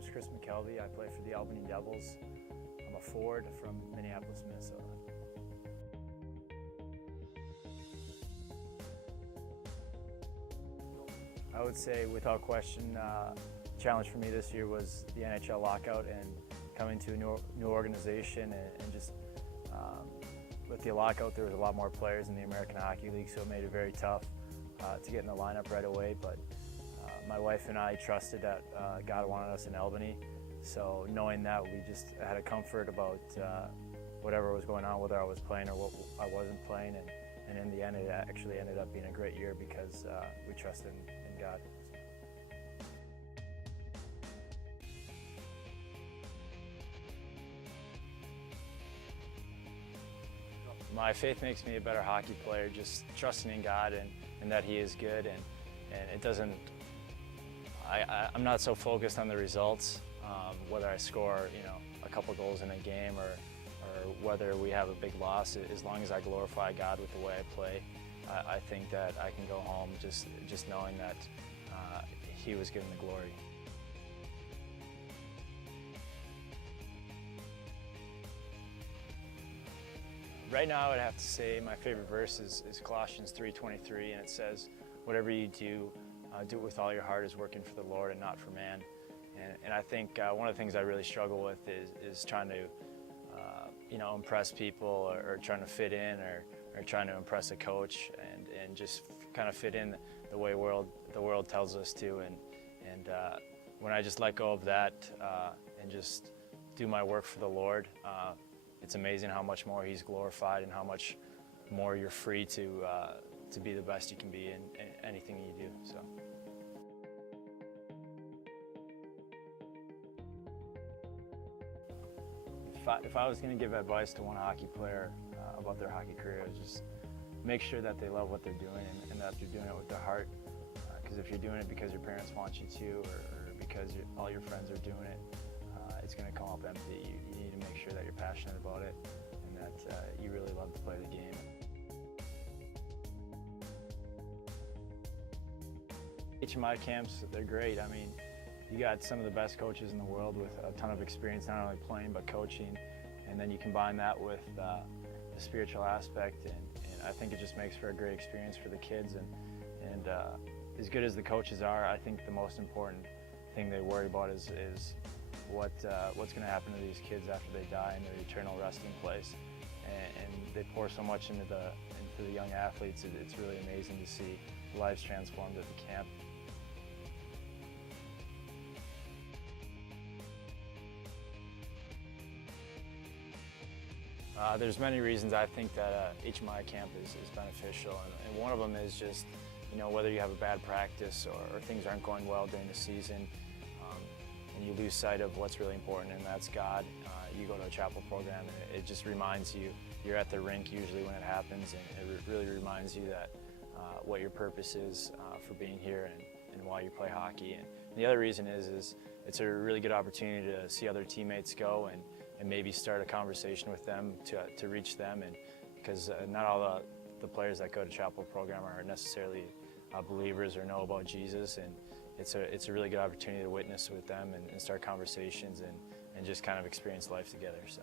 name's Chris McKelvie. I play for the Albany Devils. I'm a forward from Minneapolis, Minnesota. I would say, without question, challenge for me this year was the NHL lockout and coming to a new organization and just with the lockout there was a lot more players in the American Hockey League, so it made it very tough to get in the lineup right away. But my wife and I trusted that God wanted us in Albany, so knowing that, we just had a comfort about whatever was going on, whether I was playing or what I wasn't playing, and in the end it actually ended up being a great year because we trusted in God. My faith makes me a better hockey player, just trusting in God and that He is good, and it doesn't, I'm not so focused on the results, whether I score a couple goals in a game or whether we have a big loss. As long as I glorify God with the way I play, I think that I can go home just knowing that He was given the glory. Right now, I would have to say my favorite verse is Colossians 3:23, and it says, "Whatever you do, do it with all your heart as working for the Lord and not for man." And I think one of the things I really struggle with is trying to, impress people or trying to fit in or trying to impress a coach and just kind of fit in the way the world tells us to. And when I just let go of that and just do my work for the Lord, it's amazing how much more He's glorified and how much more you're free to be the best you can be in anything you do. So. If I was going to give advice to one hockey player about their hockey career, it's just make sure that they love what they're doing and that they're doing it with their heart. Because if you're doing it because your parents want you to or because all your friends are doing it, it's going to come up empty. You need to make sure that you're passionate about it and that you really love to play the game. HMI camps, they're great. I mean, you got some of the best coaches in the world with a ton of experience, not only playing but coaching, and then you combine that with the spiritual aspect, and I think it just makes for a great experience for the kids. And as good as the coaches are, I think the most important thing they worry about is what's going to happen to these kids after they die in their eternal resting place. And they pour so much into the young athletes. It's really amazing to see lives transformed at the camp. There's many reasons I think that HMI camp is beneficial, and one of them is just, whether you have a bad practice or things aren't going well during the season, and you lose sight of what's really important, and that's God. You go to a chapel program, and it just reminds you, you're at the rink usually when it happens, and it really reminds you that what your purpose is for being here and why you play hockey. And the other reason is it's a really good opportunity to see other teammates go and maybe start a conversation with them to reach them, and because not all the players that go to chapel program are necessarily believers or know about Jesus, and it's a really good opportunity to witness with them and start conversations and just kind of experience life together. So.